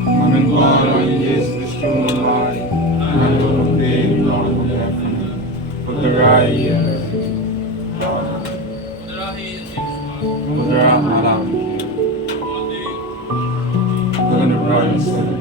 Manenggarai Yesus Tunai, Manurung Dewi Lord of Heaven, Puterai Putera Alam, Tuhan Ibrahim Seri.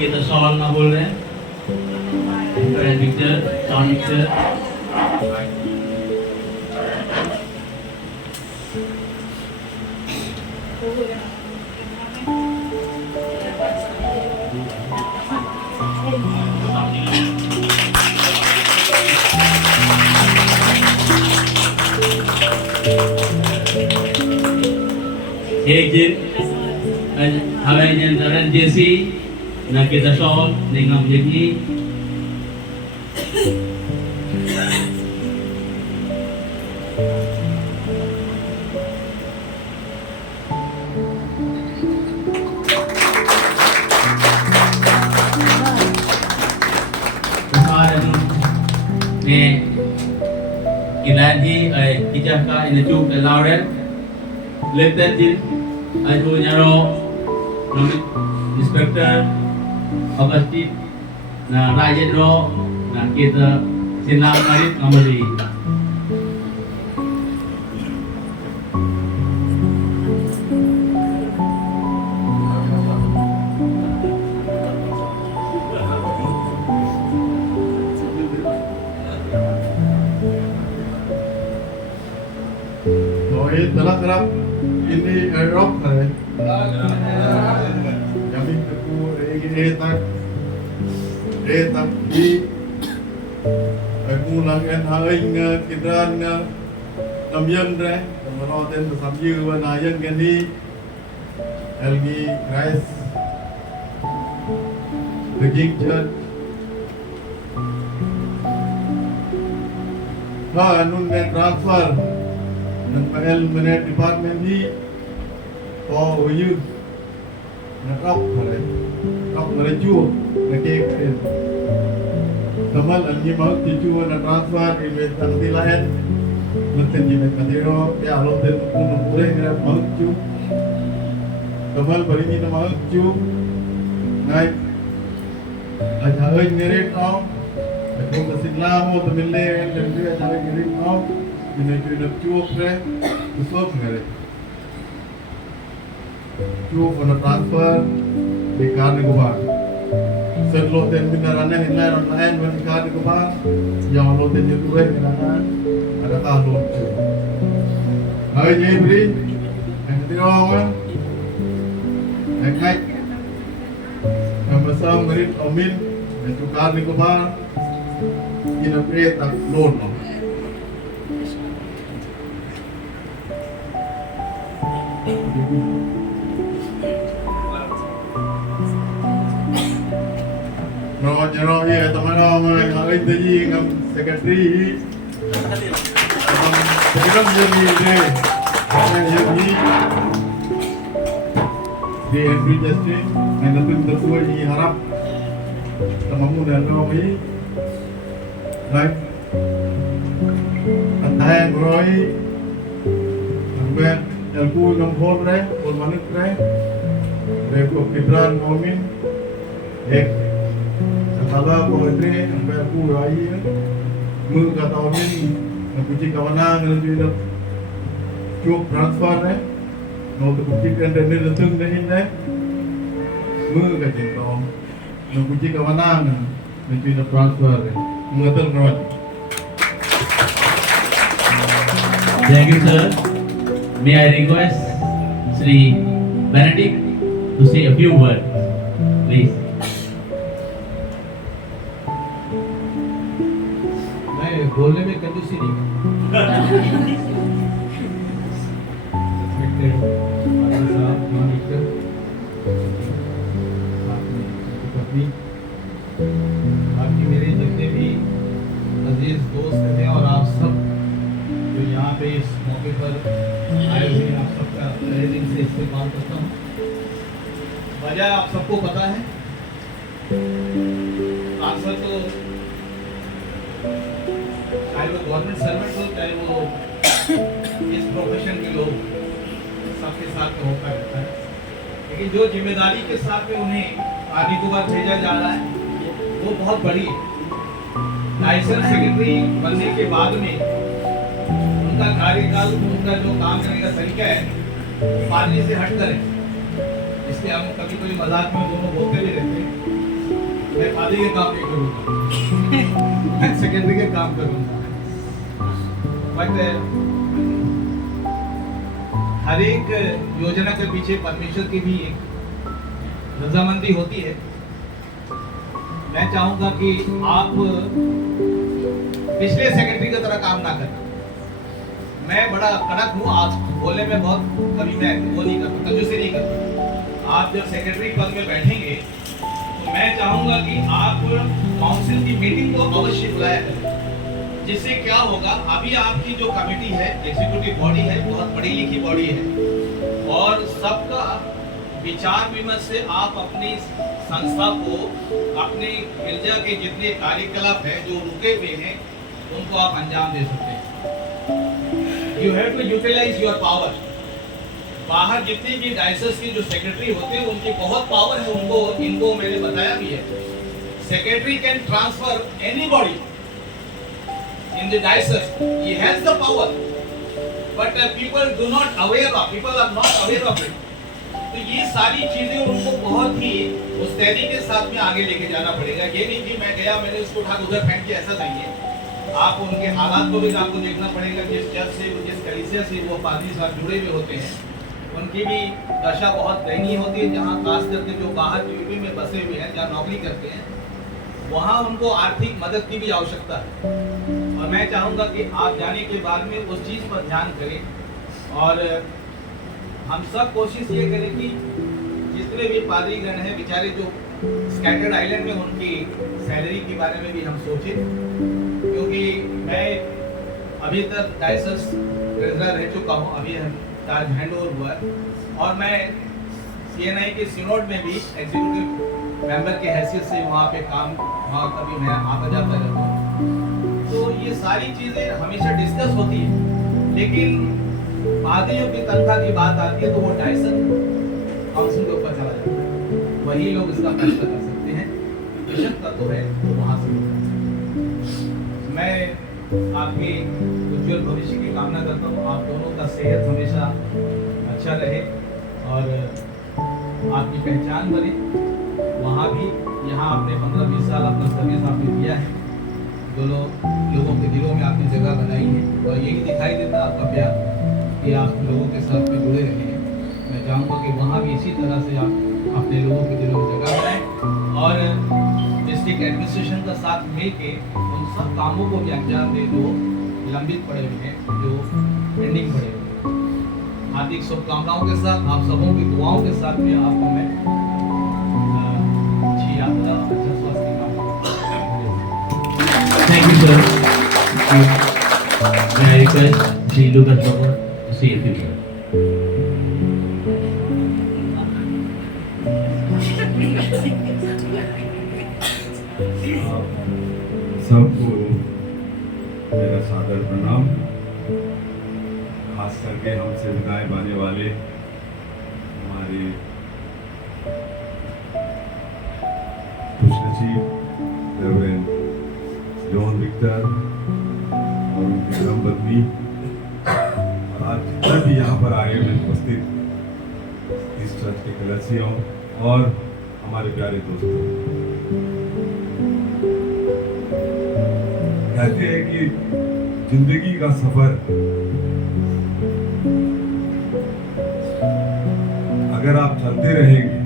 Kita soal nggak boleh, keren picture, sound picture. Jin, hawainya jalan Jesse, nak kita soal dengan jadi. Ilahi kijah ka ina chu ke lauren Lieutenant Jin Ajo Nyaro Inspector Augustine na Rajen Ro na kita silang karit ngamali Terap ini Eropa nih. Kami keku etak di ngulang haing kidran nam yang deh, menolong sambil wanayang gini, elgi Christ, the King Church. Nun transfer. Dan PL Menet Department ni for youth nak mereju nak KKN tamal alni mau tuju na transfer invest ang tilahen mungkin di Metro ya alom den pun boleh ngera mau tuju tamal bari ni mau tuju naik ơi neret om aku kesinla mo temile dan dia ada neret om ini tu nak cuak re usop ngare cuak on transfer di karne ko ba set lo ten binarane hinai ron lain wan karne ko ba yang lo ten itu re binarane ada ka lo tu ơi nhé bri anh đi om anh khách yang besar merit omin dan tukar ni kubar ina create a loan no jero ye tamano ngai tayi ngam secretary ngam jadi ni jadi di Henry Justin yang tentu tertua ini harap temamu dan kami baik antara Roy sampai elku nombor re pun manik re reko Kibran Momin kata poetry sampai aku Roy mu kata Momin puji kawanan dengan cukup transfer re nó tự cũng chỉ cần đến đây là tương đấy đấy mưa cái chuyện đó nó cũng chỉ có vấn đề mình chỉ là transfer đấy mưa tương rồi. Thank you, sir. May I request Sri Benedict to say a few words, please. मैं बोलने में कंजूसी नहीं बाकी मेरे जितने भी अजीज दोस्त हैं और आप सब जो यहाँ पे इस मौके पर आए हुए हैं, आप सबका तहे दिल से इस्तेमाल करता हूँ। वजह आप सबको पता है, अक्सर तो चाहे वो गवर्नमेंट सर्वेंट हो चाहे वो इस प्रोफेशन के लोग सबके साथ में होता रहता है, लेकिन जो जिम्मेदारी के साथ में उन्हें आगे को बार भेजा जा रहा है वो बहुत बड़ी है। लाइसेंस सेक्रेटरी बनने के बाद में उनका कार्यकाल, उनका जो काम करने का तरीका है पादरी से हट कर है। इसलिए हम कभी कभी मजाक में दोनों बोलते भी रहते हैं, मैं पादरी के काम नहीं करूँगा, मैं सेक्रेटरी के काम करूँगा। बट हर एक योजना के पीछे परमेश्वर की भी एक रजामंदी होती है। मैं चाहूंगा कि आप पिछले सेक्रेटरी की तरह काम ना करें। मैं बड़ा कड़क हूँ, आज बोलने में बहुत कभी मैं वो नहीं करता, कंजूसी नहीं करता। आप जब सेक्रेटरी पद में बैठेंगे तो मैं चाहूंगा कि आप काउंसिल की मीटिंग को अवश्य बुलाया करें। जिससे क्या होगा, अभी आपकी जो कमेटी है, एग्जीक्यूटिव बॉडी है, बहुत पढ़ी लिखी बॉडी है और सबका विचार विमर्श से आप अपनी संस्था को, अपने गिरजा के जितने कार्यकलाप है जो रुके हुए हैं उनको आप अंजाम दे सकते हैं। You have to utilise your power. बाहर जितने भी डायसेस के जो सेक्रेटरी होते हैं उनकी बहुत पावर है, उनको इनको मैंने बताया भी है। Secretary can transfer anybody in the diocese. He has the power, but people are not aware of it. तो ये सारी चीजें उनको बहुत ही मुस्तैदी के साथ में आगे लेके जाना पड़ेगा। ये नहीं कि मैं गया मैंने उसको उठा उधर फेंक के, ऐसा नहीं है। आप उनके हालात को भी आपको देखना पड़ेगा। जिस चर्च से, जिस कलीसिया से वो पादरी साहब जुड़े हुए होते हैं उनकी भी दशा बहुत दयनीय होती है। जहाँ खास करके जो बाहर यूपी में बसे हुए हैं, जहाँ नौकरी करते हैं, वहाँ उनको आर्थिक मदद की भी आवश्यकता है। और मैं चाहूँगा कि आप जाने के बाद में उस चीज़ पर ध्यान करें और हम सब कोशिश ये करें कि जितने भी पादरीगण हैं बेचारे जो स्कैटर्ड आइलैंड में, उनकी सैलरी के बारे में भी हम सोचें। क्योंकि मैं अभी तक डायसेस ट्रेजरर रह चुका हूँ, अभी चार्ज हैंड ओवर हुआ है और मैं CNI के सिनोड में भी एग्जीक्यूटिव मेंबर के हैसियत से वहाँ पे काम, वहाँ कभी मैं आता जाता रहता हूँ। तो ये सारी चीज़ें हमेशा डिस्कस होती है, लेकिन पादरियों की तनख्वाह की बात आती है तो वो डायसन काउंसिल के ऊपर चला जाता है। वही लोग इसका फैसला कर सकते हैं। बेशक तो है वो वहाँ से होगा। मैं आपकी उज्जवल भविष्य की कामना करता हूँ। आप दोनों का सेहत हमेशा अच्छा रहे और आपकी पहचान बने वहाँ भी। यहाँ आपने 15-20 साल अपना सर्विस आपने दिया है, दोनों लोगों के दिलों में आपने जगह बनाई है और यही दिखाई देता है आपका प्यार कि आप लोगों के साथ में जुड़े रहे हैं। मैं चाहूँगा कि वहाँ भी इसी तरह से आप अपने लोगों के दिलों में जगह बनाएं और डिस्ट्रिक्ट एडमिनिस्ट्रेशन का साथ मिल के उन सब कामों को भी अंजाम दे जो लंबित पड़े हुए हैं, जो पेंडिंग पड़े हुए हैं। हार्दिक शुभकामनाओं के साथ, आप सबों की दुआओं के साथ में आपको मैं अच्छी यात्रा, अच्छा स्वास्थ्य की कामना। Thank you, sir. May I request Sri Lucas Babar to say a few words? सबको मेरा सादर प्रणाम। खास करके हमसे विदाई पाने वाले हमारे खुशनसीब रेवरेंड जॉन विक्टर और उनकी धर्मपत्नी और आज जितना भी यहाँ पर आए हुए उपस्थित इस चर्च के कलसियों और हमारे प्यारे दोस्तों, कहते हैं कि जिंदगी का सफर अगर आप चलते रहेंगे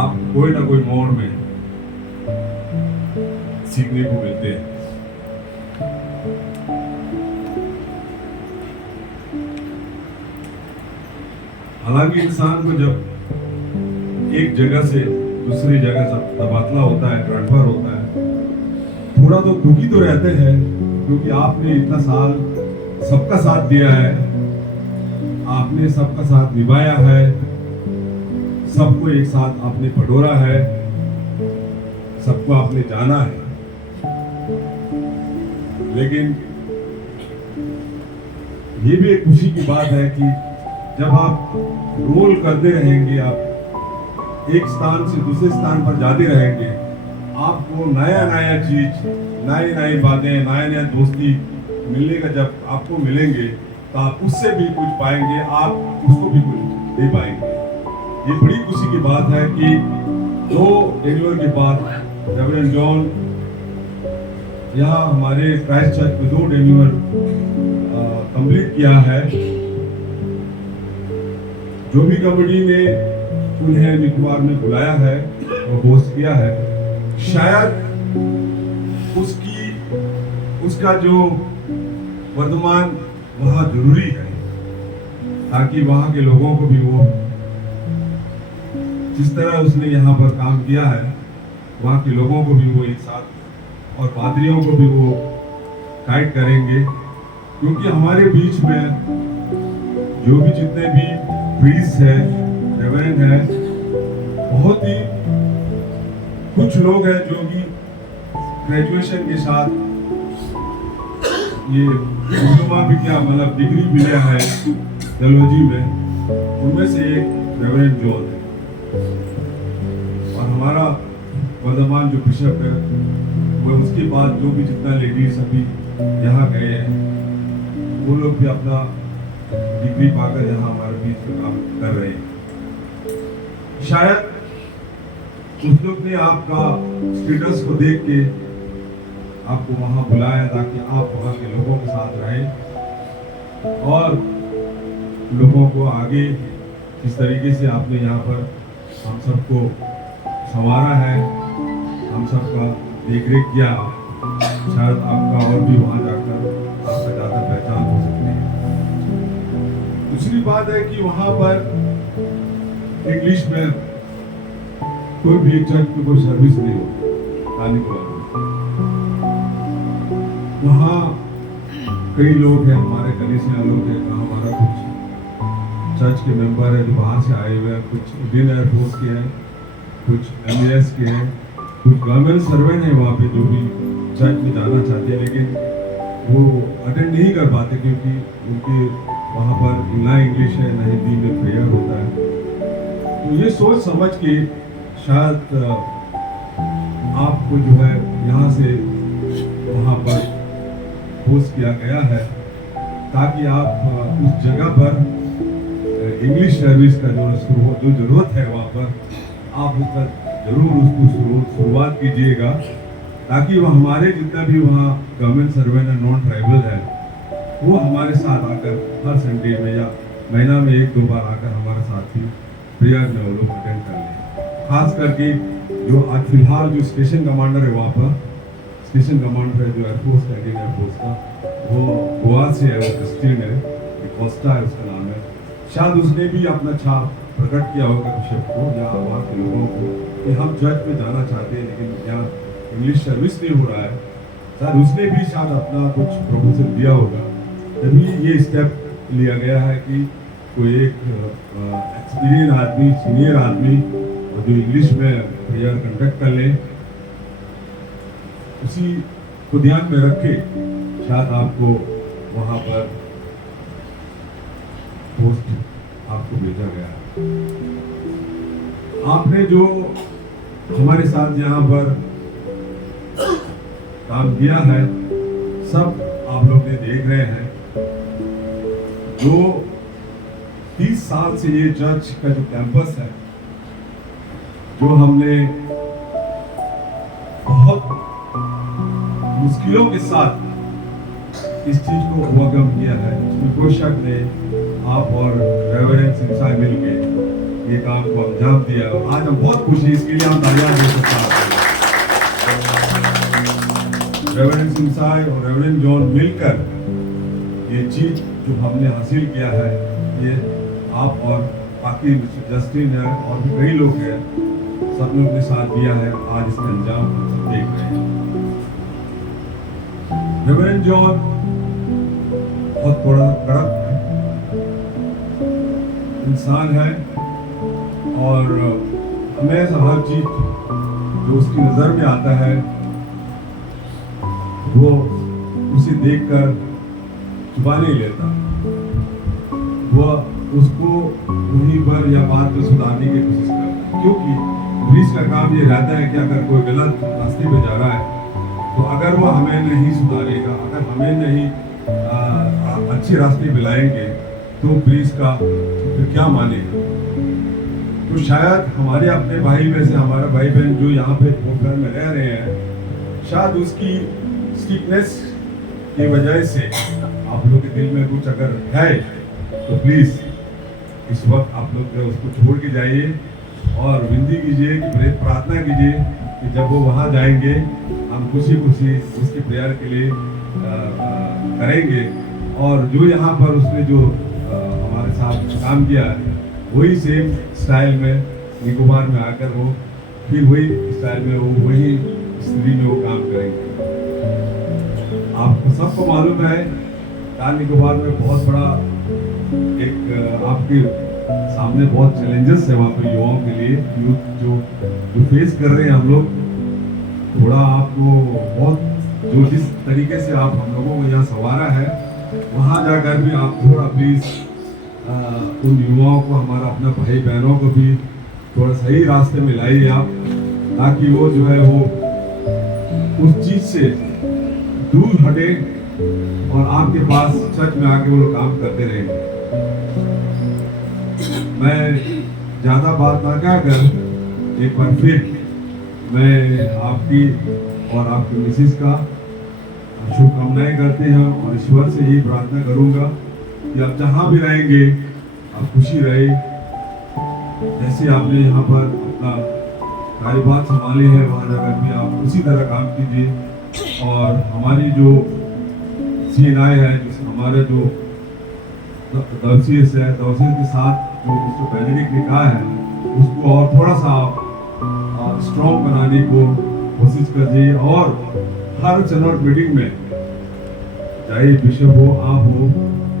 आप कोई ना कोई मोड़ में सीखने को मिलते हैं। हालांकि इंसान को जब एक जगह से दूसरी जगह जब तबादला होता है, ट्रांसफर होता है, थोड़ा तो दुखी तो रहते हैं क्योंकि आपने इतना साल सबका साथ दिया है, आपने सबका साथ निभाया है, सबको एक साथ आपने पटोरा है, सबको आपने जाना है। लेकिन ये भी एक खुशी की बात है कि जब आप रोल करते रहेंगे, आप एक स्थान से दूसरे स्थान पर जाते रहेंगे, आपको नया नया चीज, नई नई बातें, नया नया दोस्ती मिलने का जब आपको मिलेंगे तो आप उससे भी कुछ पाएंगे, आप उसको भी कुछ दे पाएंगे। ये बड़ी खुशी की बात है कि 2 जनवरी के बाद रेवरेंड जॉन यहाँ हमारे क्राइस्ट चर्च में 2 जनवरी कंप्लीट किया है। जो भी कमेटी ने उन्हें निकोबार में बुलाया है और होस्ट किया है, शायद उसका जो वर्तमान वहाँ जरूरी है ताकि वहाँ के लोगों को भी वो जिस तरह उसने यहाँ पर काम किया है, वहाँ के लोगों को भी वो एक साथ और पादरियों को भी वो गाइड करेंगे। क्योंकि हमारे बीच में जो भी जितने भी प्रीस्ट है, रेवरेंड है, बहुत ही कुछ लोग हैं जो कि ग्रेजुएशन के साथ ये डिप्लोमा भी क्या मतलब डिग्री मिला है थियोलॉजी में, उनमें से एक रेवरेंड जॉन है। और हमारा वर्तमान जो बिशप है वो उसके बाद जो भी जितना लेडीज अभी यहाँ गए हैं वो लोग भी अपना डिग्री पाकर यहाँ हमारे बीच में काम कर रहे हैं। शायद उस लोग ने आपका स्टेटस को देख के आपको वहां बुलाया ताकि आप वहां के लोगों के साथ रहें और लोगों को आगे इस तरीके से आपने यहाँ पर हम सबको संवारा है, हम सबका देखरेख किया। शायद आपका और भी वहां जाकर आपका ज़्यादा पहचान हो सकती है। दूसरी बात है कि वहां पर इंग्लिश में कोई भी चर्च की कोई सर्विस नहीं होती आने को। वहाँ कई लोग हैं, हमारे कलीसिया लोग हैं, हमारा कुछ चर्च के मेंबर है जो बाहर से आए हुए हैं, कुछ इंडियन एयरफोर्स के हैं, कुछ एमएस के हैं, कुछ गवर्नमेंट सर्वेंट हैं वहाँ पे जो भी चर्च में जाना चाहते हैं लेकिन वो अटेंड नहीं कर पाते क्योंकि उनके वहाँ पर ना इंग्लिश है ना हिंदी में प्रेयर होता है। तो ये सोच समझ के शायद आपको जो है यहाँ से वहाँ पर पोस्ट किया गया है ताकि आप उस जगह पर इंग्लिश सर्विस का जो ज़रूरत है वहाँ पर आप उसका जरूर उसको शुरुआत कीजिएगा, ताकि वह हमारे जितना भी वहाँ गवर्नमेंट सर्वेंट है नॉन ट्राइबल है वो हमारे साथ आकर हर संडे में या महीना में 1-2 बार आकर हमारे साथ ही प्रेयर में वो लोग अटेंड कर लें। खास करके जो आज फिलहाल जो स्टेशन कमांडर है वहाँ पर, स्टेशन कमांडर है जो एयरफोर्स का, इंडियन एयरफोर्स का, वो गोवा से है, वो क्रिस्टियन है, कोस्टा है उसका नाम है। शायद उसने भी अपना छाप प्रकट किया होगा बिशप को या वहाँ के लोगों को कि हम चर्च में जाना चाहते हैं लेकिन यहाँ इंग्लिश सर्विस नहीं हो रहा है। शायद उसने भी शायद अपना कुछ प्रपोजल दिया होगा, तभी ये स्टेप लिया गया है कि कोई एक एक्सपीरियंस आदमी, सीनियर आदमी जो इंग्लिश में प्रेयर कंडक्ट कर ले, उसी को ध्यान में रखे शायद आपको वहाँ पर पोस्ट आपको भेजा गया। आपने जो हमारे साथ यहाँ पर काम किया है सब आप लोग ने देख रहे हैं। जो 30 साल से ये चर्च का जो कैंपस है, जो हमने बहुत मुश्किलों के साथ इस चीज को ओवरकम किया है, इसमें कोई शक नहीं। आप और रेवरेंड सिंसाई मिलके ये काम को अंजाम दिया। आज हम बहुत खुश हैं, इसके लिए हम तालियां दे सकते हैं। रेवरेंड सिंसाई और रेवरेंड जॉन मिलकर ये चीज जो हमने हासिल किया है, ये आप और बाकी जस्टिन है और भी कई लोग हैं, सब ने अपने साथ दिया है। आज इसका अंजाम हम सब देख रहे हैं। रेवरेंड जॉन बहुत बड़ा कड़क इंसान है और हमेशा हर चीज जो उसकी नजर में आता है वो उसे देखकर छुपा नहीं लेता, वह उसको वहीं पर या बात को सुधारने की कोशिश करता है। क्योंकि पुलिस का काम ये रहता है कि अगर कोई गलत रास्ते पे जा रहा है तो अगर वो हमें नहीं सुधारेगा, अगर हमें नहीं अच्छे रास्ते पे लाएंगे तो पुलिस का फिर क्या मानेगा। तो शायद हमारे अपने भाई में से हमारा भाई बहन जो यहाँ पे घर में रह रहे हैं, शायद उसकी स्टिकनेस की वजह से आप लोग के दिल में कुछ अगर है तो प्लीज इस वक्त आप लोग उसको छोड़ के जाइए और विनती कीजिए कि प्रार्थना कीजिए कि जब वो वहाँ जाएंगे हम खुशी खुशी उसकी प्रेयर के लिए करेंगे। और जो यहाँ पर उसने जो हमारे साथ काम किया है वही सेम स्टाइल में निकोबार में आकर वो फिर वही स्टाइल में वो वही स्थिति में वो काम करेंगे। आपको सबको मालूम है कार निकोबार में बहुत बड़ा एक आपके सामने बहुत चैलेंजेस है वहाँ पे युवाओं के लिए, यूथ जो फेस कर रहे हैं हम लोग। थोड़ा आपको बहुत जो जिस तरीके से आप हम लोगों को यहाँ संवारा है, वहाँ जाकर भी आप थोड़ा प्लीज उन युवाओं को, हमारा अपना भाई बहनों को भी थोड़ा सही रास्ते में लाइए आप, ताकि वो जो है वो उस चीज से दूर हटे और आपके पास सच में आके वो लोग काम करते रहेंगे। मैं ज्यादा बात ना कहकर एक बार फिर मैं आपकी और आपकी मिसेस का शुभकामनाएं करते हैं और ईश्वर से यही प्रार्थना करूंगा कि आप जहां भी रहेंगे आप खुशी रहे। जैसे आपने यहाँ पर अपना कार्यभार संभाले है वहाँ जाकर भी आप उसी तरह काम कीजिए। और हमारी जो CNI है, हमारे जो दवसीस है, दवसीस के साथ जो मिस्टर बेनेडिक्ट ने कहा है उसको और थोड़ा सा आप स्ट्रॉन्ग बनाने को कोशिश कीजिए। और हर चनौट मीटिंग में चाहे बिशप हो, आप हो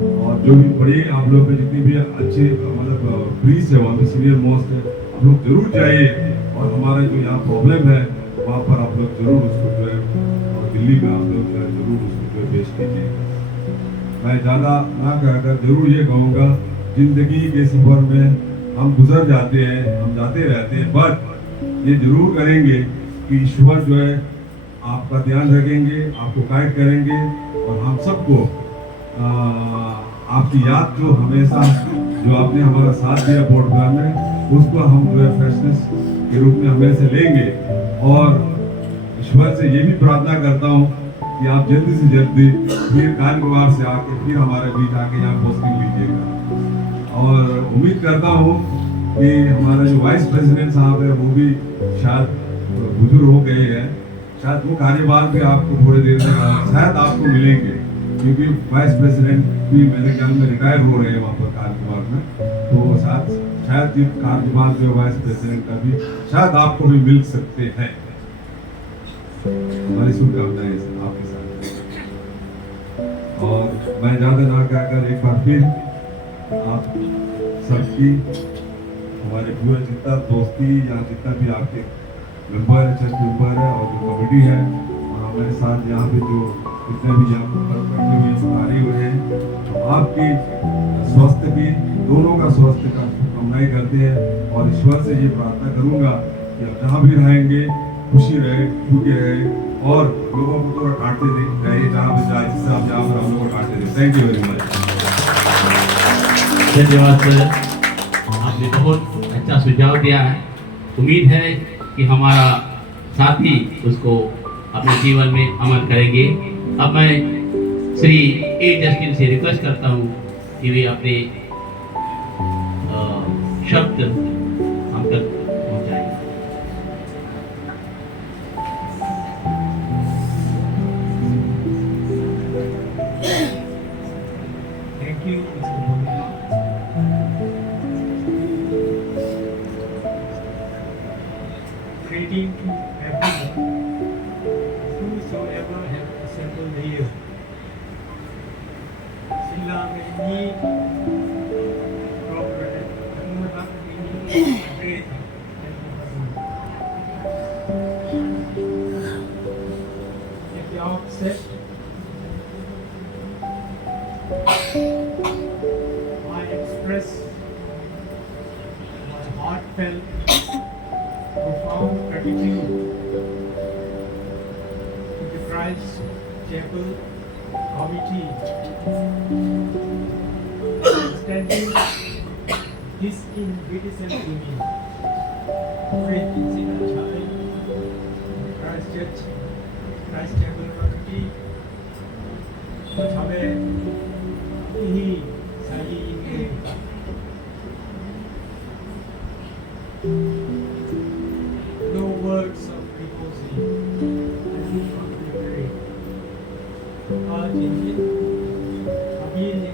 और जो भी बड़े आप लोग के जितनी भी अच्छे मतलब प्रीस्ट है वहाँ पे सीनियर मोस्ट है, आप लोग जरूर जाइए और हमारा जो यहाँ प्रॉब्लम है वहाँ पर आप लोग जरूर उसको जो है, और दिल्ली में आप लोग जो है जरूर उसको जो है पेश कीजिए। मैं ज़्यादा ना कहकर जरूर ये कहूँगा, जिंदगी के सफर में हम गुजर जाते हैं, हम जाते रहते हैं, बट ये जरूर करेंगे कि ईश्वर जो है आपका ध्यान रखेंगे, आपको गाइड करेंगे और हम सबको आपकी याद जो हमेशा जो आपने हमारा साथ दिया प्रोग्राम में, उसको हम जो है फ्रेशनेस के रूप में हमेशा लेंगे। और ईश्वर से ये भी प्रार्थना करता हूँ कि आप जल्दी से जल्दी फिर कानगवार से आके फिर हमारे बीच आके यहाँ पोस्टिंग लीजिएगा। और उम्मीद करता हूँ कि हमारे जो वाइस प्रेसिडेंट साहब है वो भी शायद बुजुर्ग हो गए हैं, शायद वो कार्यभार भी आपको थोड़ी देर में शायद आपको मिलेंगे, क्योंकि वाइस प्रेसिडेंट भी मेरे ख्याल में रिटायर हो रहे हैं वहाँ पर कार्यभार में। तो शायद ये कार्यभार जो वाइस प्रेसिडेंट का भी शायद आपको भी मिल सकते हैं। हमारी शुभकामनाएं आपके साथ। और मैं ज़्यादा ना कहकर एक बार फिर आप सबकी, हमारे पूरे जितना दोस्ती या जितना भी आपके मेंबर है, चर्च मेंबर है और जो कमेटी है और हमारे साथ यहाँ पे जो जितने भी यहाँ पर बैठे हुए सारे हुए हैं, तो आपकी स्वास्थ्य भी, दोनों का स्वास्थ्य का कामनाएं करते हैं। और ईश्वर से ये प्रार्थना करूँगा कि आप जहाँ भी रहेंगे खुशी रहे, सुखी रहे और लोगों को थोड़ा काटते रहिए जहाँ पे जाए, जिससे आप जहाँ पर हम लोग को काटते रहे। Thank you very much. धन्यवाद सर, आपने बहुत अच्छा सुझाव दिया है। उम्मीद है कि हमारा साथी उसको अपने जीवन में अमल करेंगे। अब मैं श्री ए जस्टिन से रिक्वेस्ट करता हूँ कि वे अपने शब्द हम तक पहुँचाएं। Thank you, Mr. Bhumika. Greeting to everyone whosoever have assembled here. Sila Meni, Robert, Anumata Meni, Great. At the outset, I express my heartfelt, profound gratitude to the Christ Chapel Committee for extending this invitation to me. Faith in Sinai Chapel, Christ Church, Christ Chapel Committee, कुछ हमें यही सही no words of reposing and complimentary. आज इन्हें अभी ने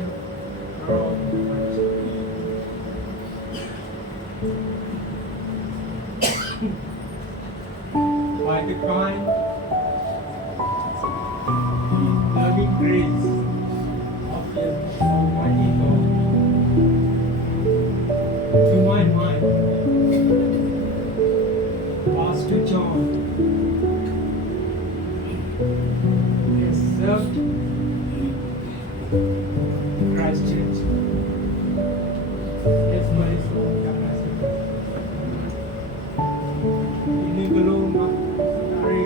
by the kind loving grace of the Almighty God, to my mind, Pastor John has served Christ Church as by his own capacity. Ini belum dari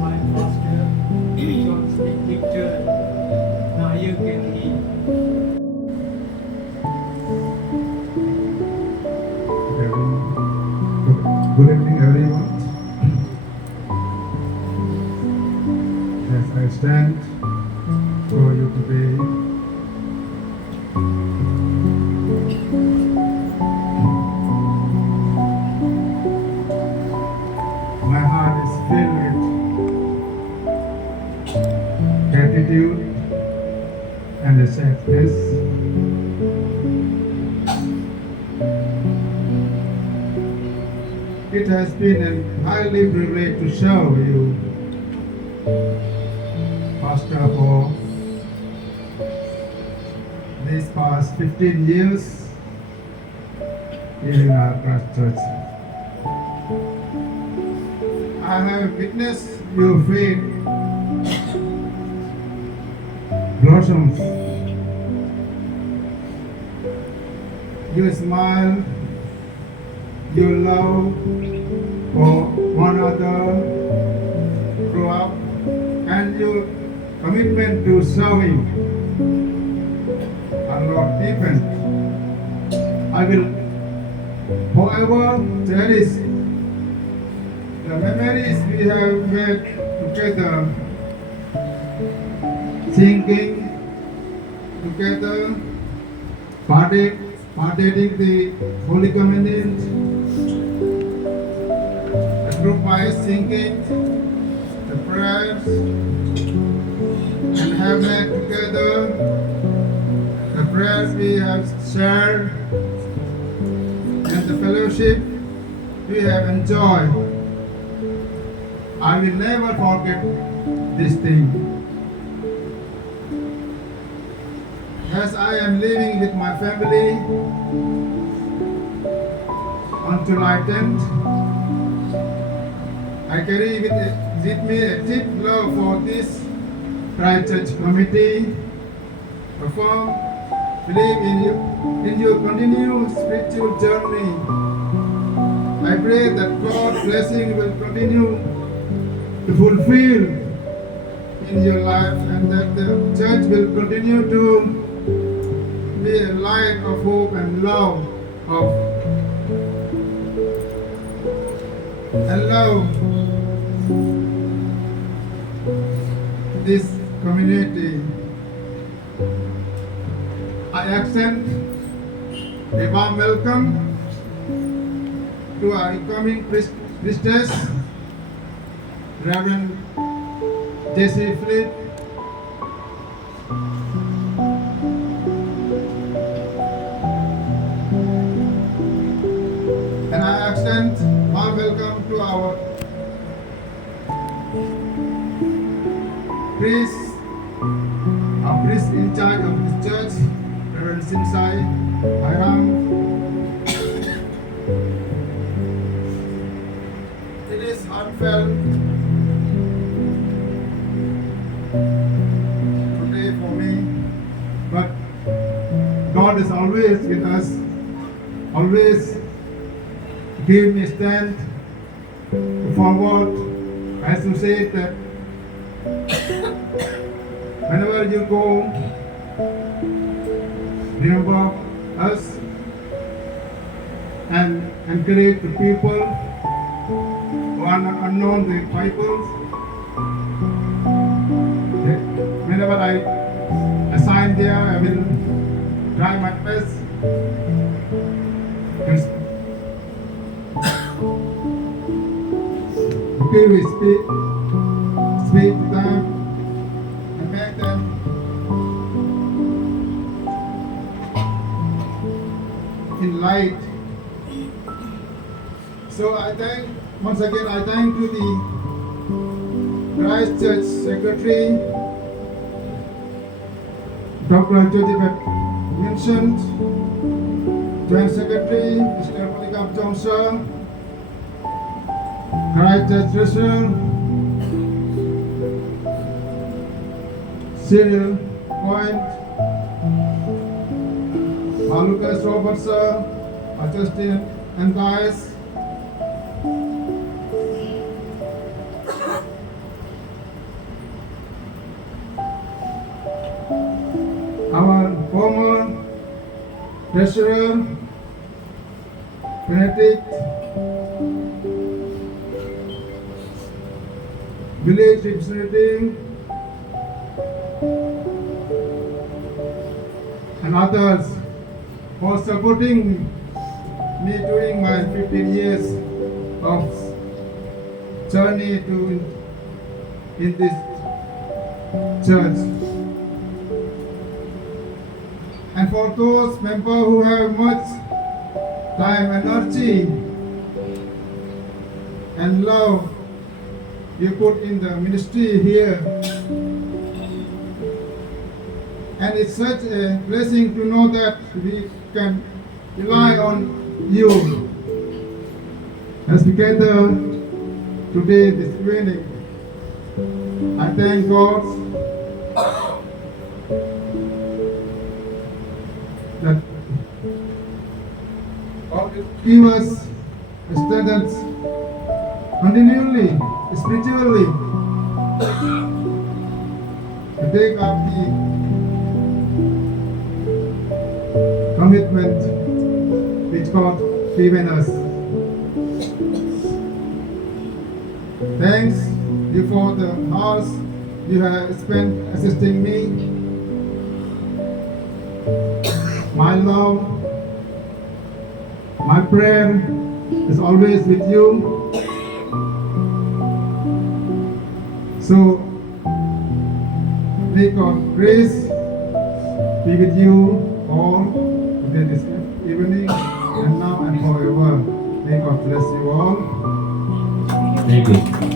my Pastor John Smith Victor Nayak and he. Good evening, everyone. As I stand for you today, my heart is filled with gratitude and sadness. It has been a highly privilege to serve you, Pastor, for these past 15 years here in our Christ Church. I have witnessed your faith blossoms. Your smile your love for one another grow up, and your commitment to serving are not deepened. I will forever cherish the memories we have made together, singing together, partaking the Holy Communion, the group wise singing, the prayers, and have made together, the prayers we have shared, and the fellowship we have enjoyed. I will never forget this thing. As I am living with my family on July 10th, I carry with me a deep love for this Christchurch committee. A firm believe in your continued spiritual journey. I pray that God's blessing will continue to fulfill in your life, and that the church will continue to be a light of hope and love this community. I extend a warm welcome to our incoming priestess, Reverend Jessie Fleet. And I extend warm welcome to our priest in charge of this church, Reverend Sinsai Hiram. It is heartfelt today for me, but God is always with us, always give me stand forward. As you say that whenever you go, remember us and encourage the people who are not unknown the Bible. Whenever I assign there, I will try my best. Okay, we speak to them and make them in light. So once again I thank to the Christchurch Secretary, Dr. Joseph mentioned, Joint Secretary, Mr. Polycarp Johnson, Christchurch Treasurer, Cyril Point, Lucas Robertson, Justin and guys. Our former treasurer, Benedict, village representative, and others for supporting me during my 15 years of journey in this church. And for those members who have much time, energy, and love you put in the ministry here. And it's such a blessing to know that we can rely on you as we gather today, this evening. I thank God that God will give us students continually, spiritually, to take up the commitment which God given us. Thanks you for the hours you have spent assisting me. My love, my prayer is always with you. So, may God's grace be with you all this evening and now and forever. May God bless you all. Thank you.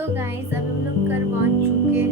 So guys अब हम लोग कर पहुंच चुके